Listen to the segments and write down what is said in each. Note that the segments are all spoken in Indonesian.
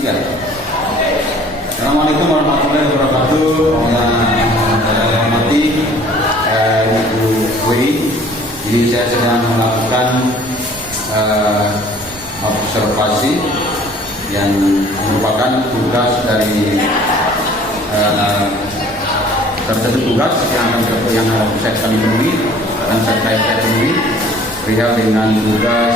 Tiga. Assalamualaikum warahmatullahi wabarakatuh. Yang saya hormati Ibu Wei. Jadi saya sedang melakukan observasi yang merupakan tugas dari salah satu tugas yang saya akan penuhi dan saya penuhi perihal dengan tugas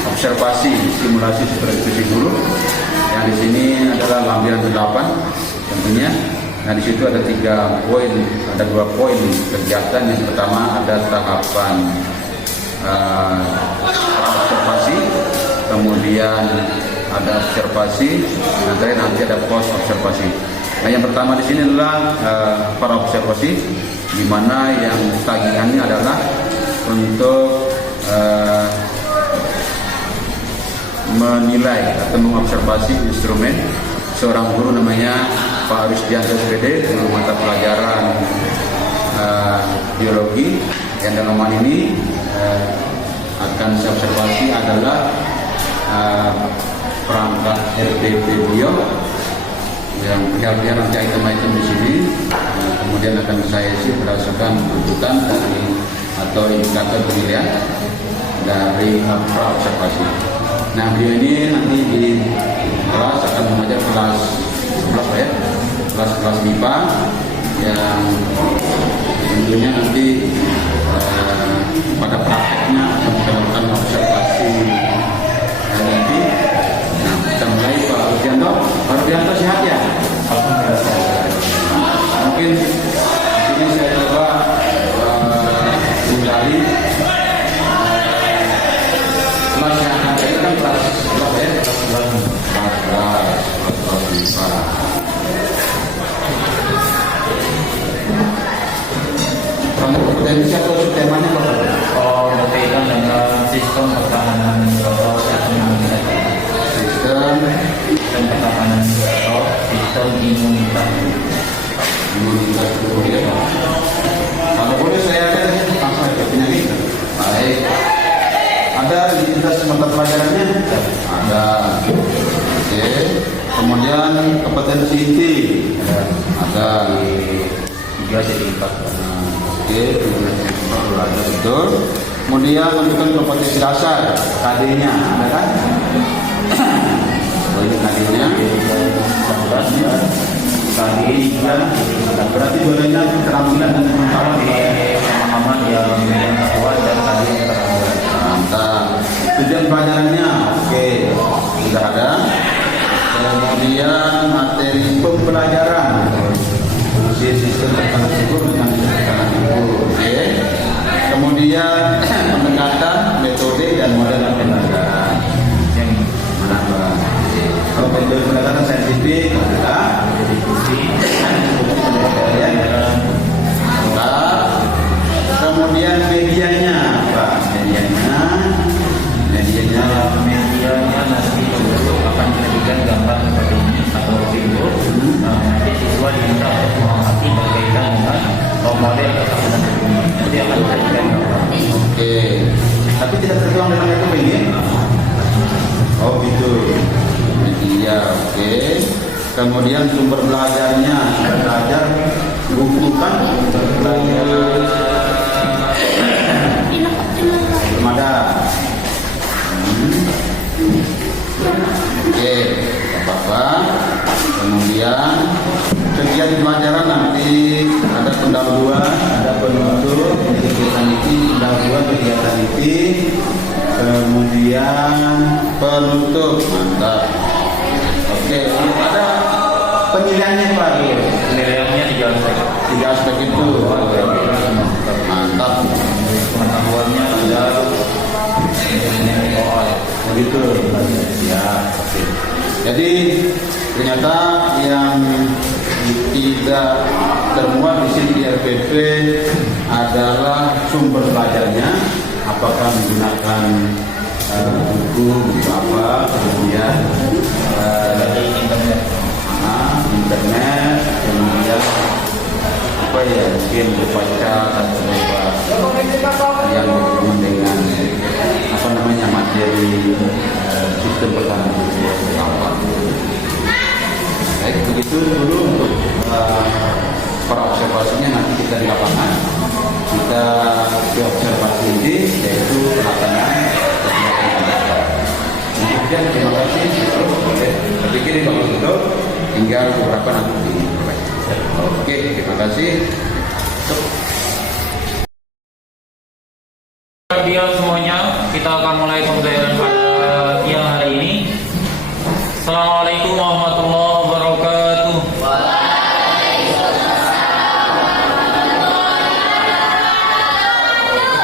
observasi simulasi supervisi guru yang di sini adalah lampiran 8 tentunya. Nah di situ ada 3 poin, ada 2 poin kegiatan. Yang pertama ada tahapan observasi, kemudian ada observasi, nanti ada post observasi. Nah yang pertama di sini adalah para observasi, di mana yang tagihannya adalah untuk menilai atau mengobservasi instrumen seorang guru namanya Pak Rusdianto SPD, guru mata pelajaran biologi, yang dalam hal ini akan saya observasi adalah perangkat RDP beliau yang perihal nanti item-item di sini, kemudian akan saya isi berdasarkan tuntutan dari atau indikator penilaian dari observasi. Nah beliau ini nanti di kelas akan mengajar kelas 11 ya, kelas MIPA yang tentunya nanti pada prakteknya akan kita lakukan observasi nanti. Nah kita mulai Pak Rusdianto. Pak Rusdianto sehat ya? Mungkin di sini saya coba kembali kelas yang ada itu kan kelas 11 ya, kelas MIPA. Kompetensi atau temanya apa? Berkaitan dengan sistem pertahanan atau sistem pertahanan atau sistem imunitas tubuh ya. Kalau boleh saya langsung ke penyakit. Baik. Ada identitas mata pelajarannya? Ada. Oke. Kemudian kompetensi inti ada 3 jadi 4. Oke, ada betul. Kemudian menentukan kompetensi dasar, KD-nya ada kan? Oh ini KD-nya. KD kan berarti bolehnya keterampilan dan pemahaman yang kuat dan KD yang keterampilan. Mantap. Tujuan pelajarannya, oke, sudah ada. Kemudian materi pembelajaran, fungsi sistem pertahanan tubuh dengan pertahanan tubuh. Oke. Kemudian pendekatan, metode dan model pembelajaran. Yang mana Pak? Kalau metode pendekatan saintifik adalah kemudian medianya Pak, medianya nanti untuk akan dijadikan gambar seperti ini atau video. Nanti siswa diminta untuk mengamati berkaitan dengan model pertahanan tubuh. Jadi akan dijadikan gambar. Oke, tapi tidak tertuang dalam itu ini. Oh gitu. Media, oke. Kemudian sumber belajarnya, belajar buku kan, sumber belajar belum ada. Oke, apa-apa. Kemudian kegiatan pelajaran nanti ada pendahuluan, ada penutup, kegiatan itu, pendahuluan kegiatan itu, kemudian penutup. Mantap. Oke, ada penilaiannya Pak. Penilaiannya 3 aspek. 3 aspek itu. Mantap. Pengetahuannya ada soal. Begitu. Ya. Oke. Jadi ternyata yang tidak termuat di sini di RPP adalah sumber belajarnya, apakah menggunakan buku apa, kemudian dari internet, kemudian apa ya, mungkin baca atau yang berhubungan dengan apa namanya materi sistem dulu untuk para observasinya nanti kita di lapangan. Kita di observasi ini yaitu pelaksanaan kegiatan pendidikan. Kemudian terima kasih. Saya pikir ini bagus betul. Tinggal beberapa nanti diperbaiki. Oke, terima kasih. Dia semuanya, kita akan mulai pembelajaran pada siang hari ini. Assalamualaikum warahmatullahi wabarakatuh.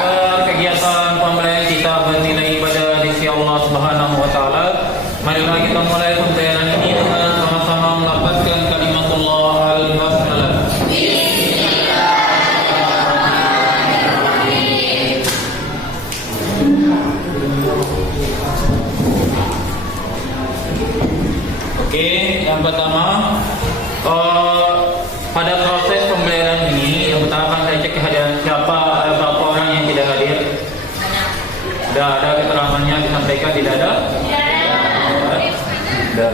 Agar kegiatan pembelajaran kita bernilai pada sisi Allah Subhanahu wa taala, marilah kita mulai pembelajaran ini dengan sama-sama melafazkan kalimatullah al-basmalah. Oke, yang pertama pada proses pembelajaran ini yang pertama akan saya cek kehadiran berapa orang yang tidak hadir. Sudah ada keterangannya disampaikan, tidak ada? Sudah.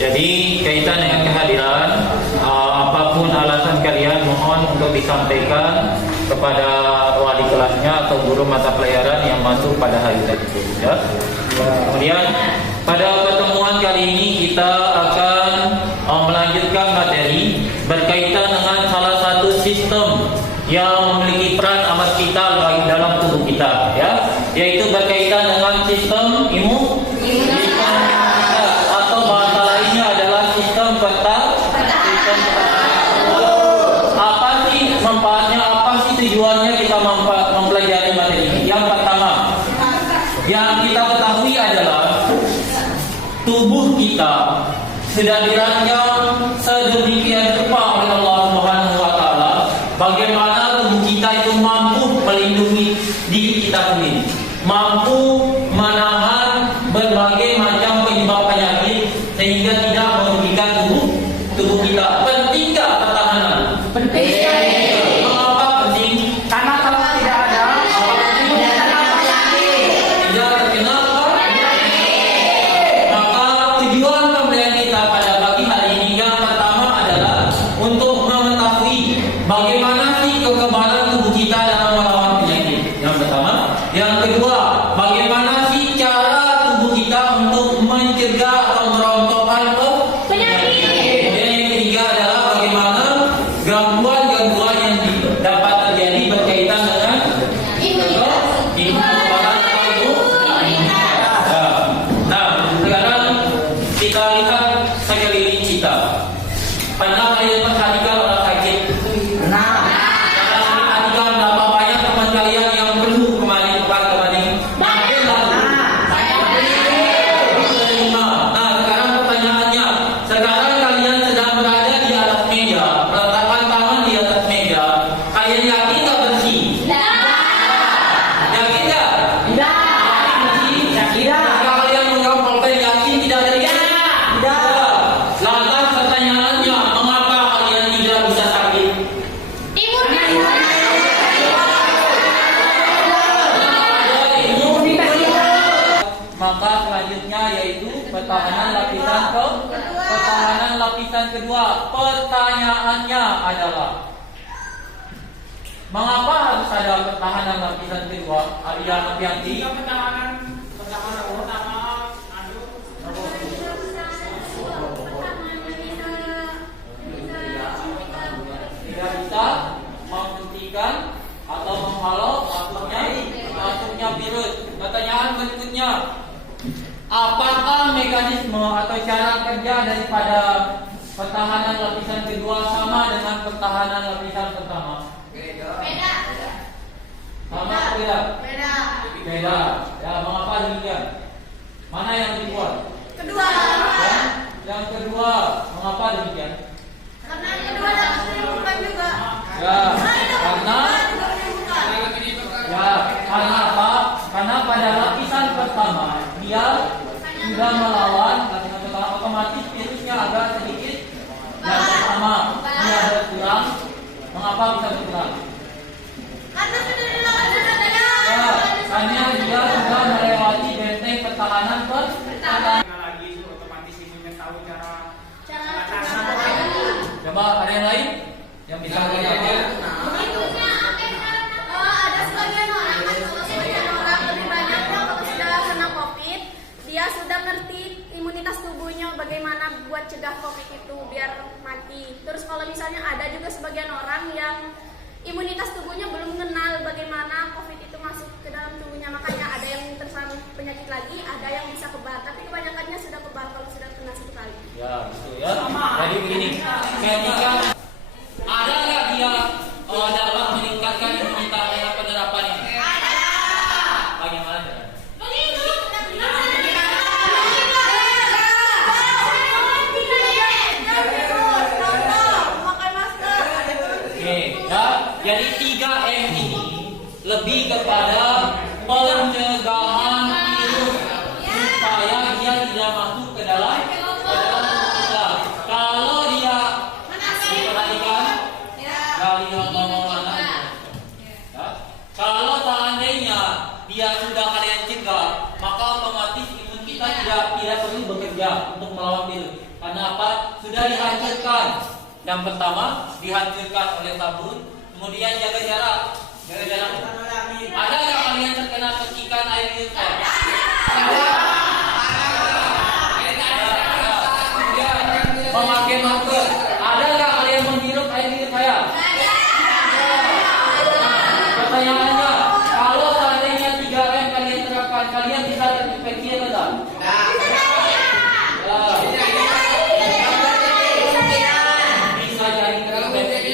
Jadi kaitan dengan kehadiran, apapun alasan kalian mohon untuk disampaikan kepada wali kelasnya atau guru mata pelajaran yang masuk pada hari tersebut. Ya. Kemudian pada pertemuan kali ini kita akan melanjutkan materi berkaitan dengan salah satu sistem yang memiliki peran amat vital dalam tubuh kita, ya, yaitu berkaitan dengan sistem imunitas atau bahasa lainnya adalah sistem peta. Apa sih manfaatnya? Apa sih tujuannya kita mempelajari materi ini? Yang pertama, yang kita ketahui adalah tubuh kita sudah dirancang sedemikian rupa oleh Allah Subhanahu wa taala, bagaimana tubuh kita itu mampu melindungi diri kita sendiri, mampu menahan berbagai macam penyebab penyakit sehingga tidak merugikan tubuh kita. Pentingkah pertahanan? Penting. Mengapa penting? Karena kalau tidak ada tidak terkena tujuan pembelajaran kita pada pagi hari ini yang pertama adalah untuk mengetahui bagaimana sih kekebalan tubuh kita dalam melawan penyakit. Yang pertama, yang kedua, bagaimana sih cara tubuh kita untuk mencegah atau merontokkan penyakit. Kemudian yang ketiga adalah bagaimana gangguan-gangguan yang dapat terjadi berkaitan dengan kita lihat sekeliling kita. Pernah kalian perhatikan orang sakit? Pernah. Perhatikan berapa banyak teman kalian yang perlu kembali banyak. Nah, sekarang pertanyaannya, sekarang kalian sedang berada di atas meja, meletakkan tangan di atas meja. Kalian yakin tak bersih? Yakin tak? Bersih? Yakin? Jika kalian menjawab pulpen yakin tidak ada dia. Lantas pertanyaannya, mengapa kalian tidak bisa sakit? Maka selanjutnya yaitu pertahanan lapisan kedua. Pertanyaannya adalah, mengapa harus ada pertahanan lapisan kedua? Yang hati-hati. Pertahanan pertama tidak bisa menghentikan atau menghalau masuknya virus. Pertanyaan berikutnya, apakah mekanisme atau cara kerja daripada pertahanan lapisan kedua sama dengan pertahanan lapisan pertama? Beda. Sama atau beda? Beda. Ya, mengapa demikian? Mana yang dibuat? Kedua. Yang kedua, mengapa demikian? Karena yang kedua harus dibuka juga. Ya, karena apa? Karena pada lapisan pertama dia sudah melawan lapisan pertama, otomatis virusnya agak sedikit. Yang pertama dia berkurang. Mengapa bisa berkurang? Karena sudah dilawan katanya. Ya, karena dia sudah melewati benteng pertahanan pertahanan. Lagi otomatis imunnya tahu cara Cara buat cegah COVID itu biar mati. Terus kalau misalnya ada juga sebagian orang yang imunitas tubuhnya belum kenal bagaimana COVID itu masuk ke dalam tubuhnya, makanya ada yang terserang penyakit lagi, ada yang bisa kebal, tapi kebanyakannya sudah kebal kalau sudah kena satu kali. Ya, gitu ya. Jadi begini, ketika ada nggak dia dapat meningkatkan imunitas dengan penerapan ini? Ada. Bagaimana? Jadi 3M ini lebih kepada pencegahan virus supaya dia tidak masuk ke dalam tubuh kita. Kalau dia diperhatikan dari omongan ya. Kalau seandainya dia sudah kalian cegah, maka otomatis imun kita tidak perlu bekerja untuk melawan virus. Karena apa? Sudah dihancurkan. Yang pertama dihancurkan oleh sabun. Kemudian jaga jarak. Ada nggak kalian terkena percikan air liur? Memakai masker. Ada nggak kalian menghirup air liur saya? Pertanyaannya, kalau seandainya 3M kalian terapkan, kalian bisa terinfeksi atau tidak? Bisa jadi terinfeksi.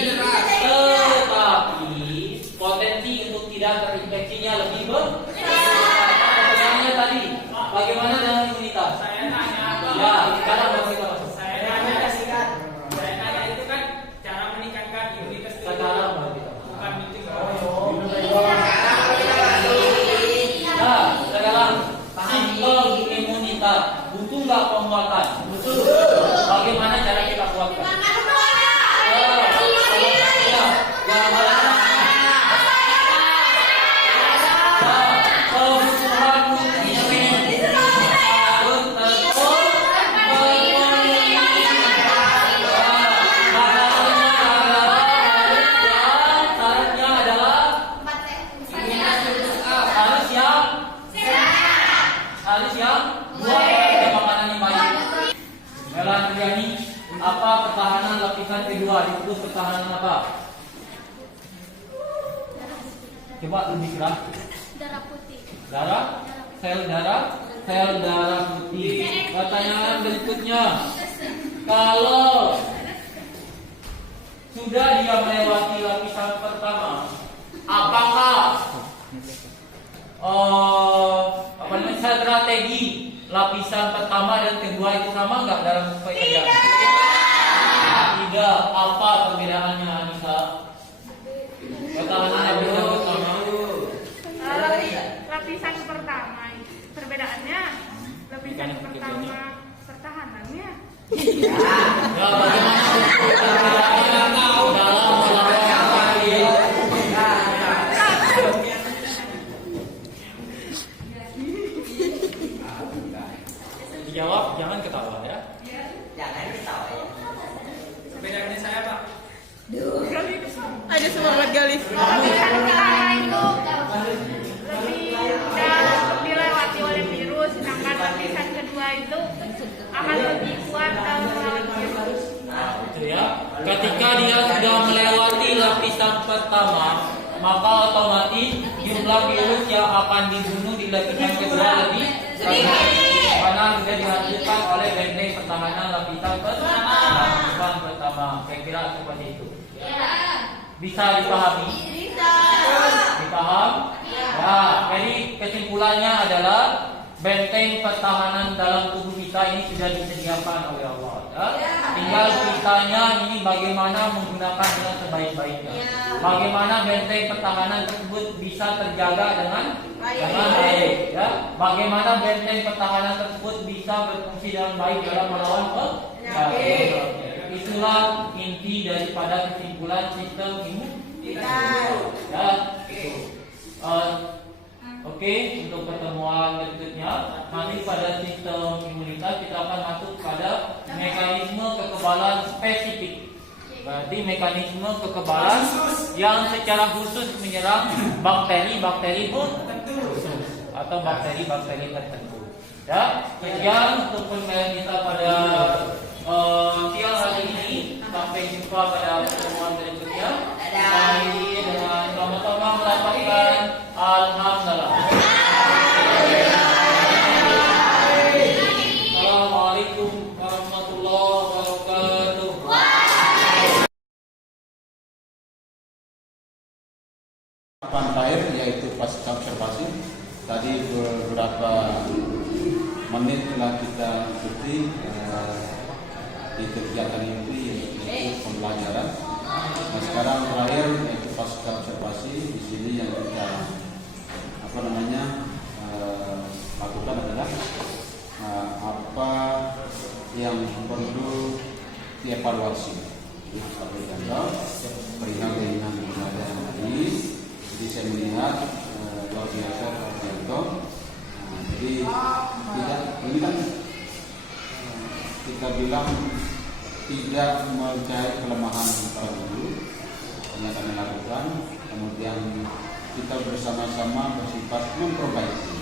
Potensi untuk tidak terinfeksinya lebih pertanyaannya tadi, bagaimana dengan imunitas? Saya nanya. Ya, sekarang kita masuk. Saya nanya itu kan cara meningkatkan imunitas. Sekarang kita bukan mencegah. Nah, sekarang sistem imunitas butuh nggak penguatan? Butuh. Bagaimana cara kita kuatkan? Apa pertahanan lapisan kedua? Disebut pertahanan apa? Coba lebih keras. Darah putih. Sel darah putih. Pertanyaan berikutnya, kalau sudah dia melewati lapisan pertama, apakah strategi lapisan pertama dan kedua itu sama nggak dalam upaya? Tidak. Apa perbedaannya, Anissa? Pertahanan lapisan pertama. Lapisan pertama perbedaannya lapisan pertama pertahanannya. Ya, bagaimana perbedaannya dalam melawan virus? Dijawab, jangan ketawa ya. Jangan ketawa ya. Bedanya saya, Pak. Ada semangat galis. Lapisan pertama itu lebih mudah dilewati oleh virus, sedangkan lapisan kedua itu akan lebih kuat dalam melawan virus. Itu ya. Ketika dia sudah melewati lapisan pertama, maka otomatis jumlah virus yang akan dibunuh di lapisan kedua lebih sedikit karena sudah dihancurkan oleh benteng pertahanan lapisan pertama. Kira-kira seperti itu. Bisa dipahami? Bisa. Dipaham? Ya. Jadi kesimpulannya adalah benteng pertahanan dalam tubuh kita ini sudah disediakan oleh Allah. Ya? Tinggal kitanya ini bagaimana menggunakan dengan sebaik-baiknya. Bagaimana benteng pertahanan tersebut bisa terjaga dengan baik. Ya? Bagaimana benteng pertahanan tersebut bisa berfungsi dengan baik dalam melawan penyakit. Itulah inti daripada kesimpulan sistem imunitas. Ya. Oke, untuk pertemuan berikutnya nanti pada sistem imunitas kita akan masuk pada mekanisme kekebalan spesifik. Berarti mekanisme kekebalan yang secara khusus menyerang bakteri-bakteri khusus atau bakteri-bakteri tertentu. Ya, sekian untuk pembelajaran kita pada kita ikuti di kegiatan itu yaitu pembelajaran. Nah, sekarang terakhir yaitu pasca observasi di sini yang kita lakukan adalah apa yang perlu dievaluasi. Jadi sebagai contoh perihal dengan pembelajaran tadi, jadi saya melihat luar biasa Pak Yanto. Jadi ini kan kita bilang tidak mencari kelemahan para guru, yang kami lakukan, kemudian kita bersama-sama bersifat memperbaiki.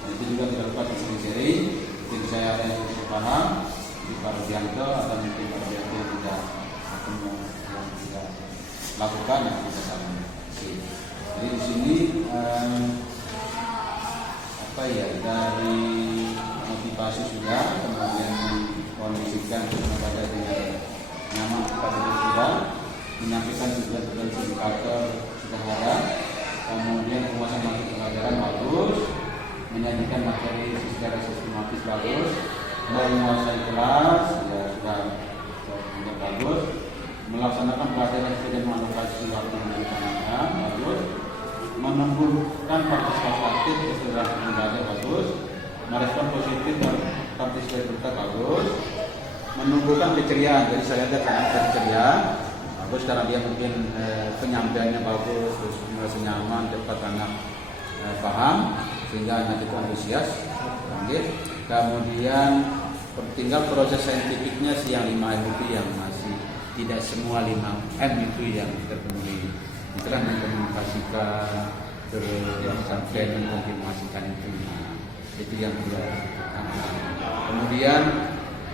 Dan itu juga dilakukan sering-sering. Mungkin saya yang paham di Pak Rudianto atau mungkin Pak Rudianto yang tidak lakukan yang kita sama. Jadi di sini dari motivasi sudah, kemudian mengkondisikan kepada dengan nyaman kepada sudah, menyampaikan juga dengan indikator sudah ada, kemudian penguasaan materi pelajaran bagus, menyajikan materi secara sistematis bagus, menguasai kelas ya sudah bagus, melaksanakan pelajaran sesuai dengan alokasi waktu yang direncanakan bagus, menumbuhkan partisipasi aktif keseluruhan belajar bagus, merespon positif dan partisipasi kita bagus, menumbuhkan keceriaan. Jadi saya lihat anak ceria bagus karena dia mungkin penyampaiannya bagus, terus merasa nyaman, cepat anak paham sehingga anak itu antusias. Kemudian tinggal proses saintifiknya yang 5M itu yang masih tidak semua 5M itu yang terpenuhi. Itulah mengkomunikasikan, terus sampai mengkonfirmasikan itu. Itu yang kita lakukan. Kemudian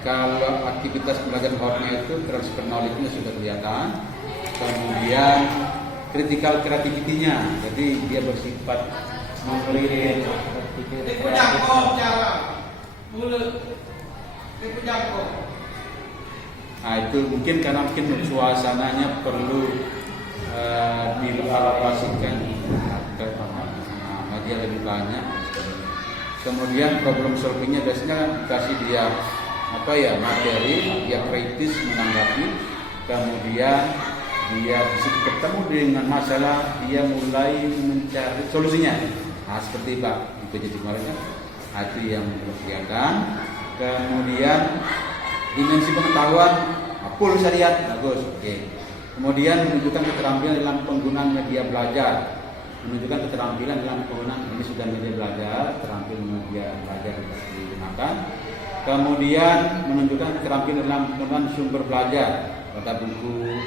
kalau aktivitas pembelajaran PowerPoint itu transfer knowledge-nya sudah kelihatan. Kemudian critical creativity-nya, jadi dia bersifat melirik. Nah itu mungkin karena mungkin suasananya perlu dialokasikan dia lebih banyak. Kemudian problem solvingnya biasanya kasih dia materi, dia kritis menanggapi, kemudian dia ketemu dengan masalah, dia mulai mencari solusinya. Nah seperti Pak itu jadi kemarin kan, itu yang kelihatan. Kemudian dimensi pengetahuan, full saya lihat bagus, oke. Kemudian menunjukkan keterampilan dalam penggunaan media belajar, menunjukkan keterampilan dalam penggunaan ini sudah media belajar, terampil media belajar digunakan. Kemudian menunjukkan keterampilan dalam penggunaan sumber belajar, pada buku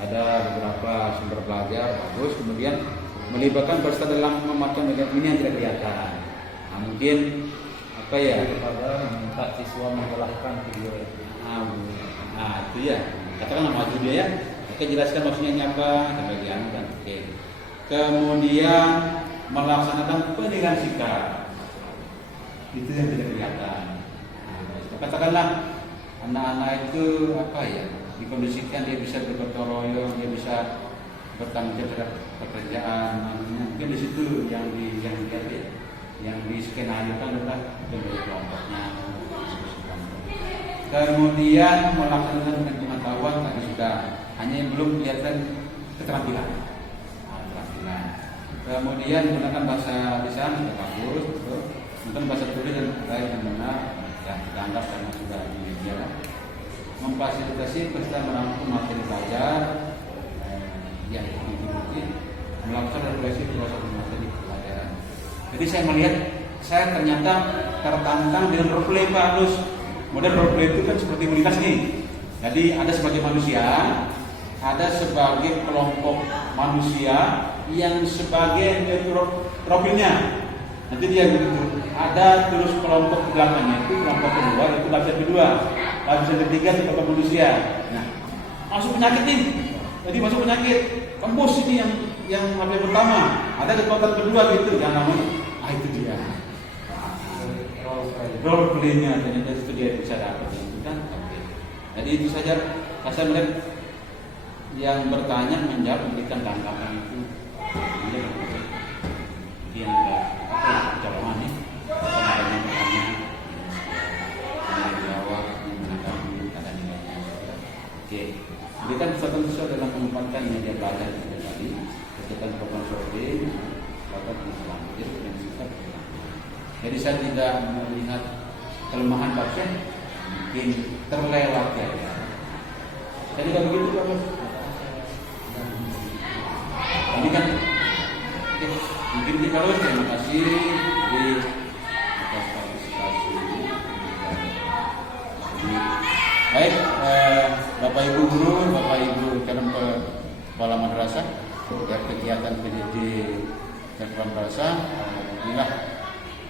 ada beberapa sumber belajar bagus. Kemudian melibatkan peserta dalam memanfaatkan media ini yang tidak kelihatan. Nah, mungkin kepada meminta siswa mengelahkan video. Nah itu ya, katakanlah maju dia ya. Oke, jelaskan maksudnya apa, kebagian kan. Oke. Kemudian melaksanakan penilaian sikap, itu yang tidak kelihatan. Nah, katakanlah anak-anak itu dikondisikan dia bisa bergotong royong, dia bisa bertanggung jawab terhadap pekerjaan. Mungkin di situ yang dilihat ya, yang di skenario kan adalah bentuk kelompoknya. Kemudian melaksanakan dengan pengetahuan tadi sudah, hanya yang belum kelihatan keterampilan. Kemudian menggunakan bahasa lisan sudah bagus, mungkin bahasa tulis dan baik yang benar, yang kita anggap karena sudah di media. Memfasilitasi peserta menampung materi belajar yang diikuti, melakukan refleksi proses materi pelajaran. Jadi saya melihat, saya ternyata tertantang dengan role play Pak Agus. Model role play itu kan seperti imunitas nih. Jadi ada sebagai manusia, ada sebagai kelompok manusia yang sebagai profilnya. Nanti dia ada terus kelompok belakangnya itu kelompok kedua, itu lapisan kedua, lapisan ketiga itu kelompok manusia. Nah, masuk penyakit nih. Jadi masuk penyakit, kembus ini yang lapisan pertama. Ada kekuatan kedua gitu, yang namanya. Itu dia. Role play-nya ternyata itu dia bisa dapat kan. Jadi itu saja. Saya melihat yang bertanya menjawab memberikan tanggapan itu. Dia enggak colongan nih. memberikan kesempatan siswa dalam menempatkan media belajar setiap kali, kegiatan program sorting, dapat diselamatkan dan siswa berjalan. Jadi saya tidak melihat kelemahan pasien, mungkin terlewat ya. Jadi kalau begitu Pak Mas. Ini kan oke, mungkin kita terus terima kasih di atas partisipasi. Baik, Bapak Ibu guru, Bapak Ibu calon kepala madrasah, dari kegiatan PJJ Kepala Madrasah, inilah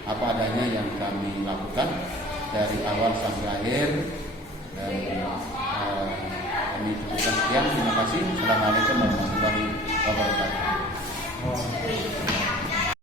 apa adanya yang kami lakukan dari awal sampai akhir. Dan kami cukupkan sekian. Terima kasih. Assalamualaikum warahmatullahi wabarakatuh.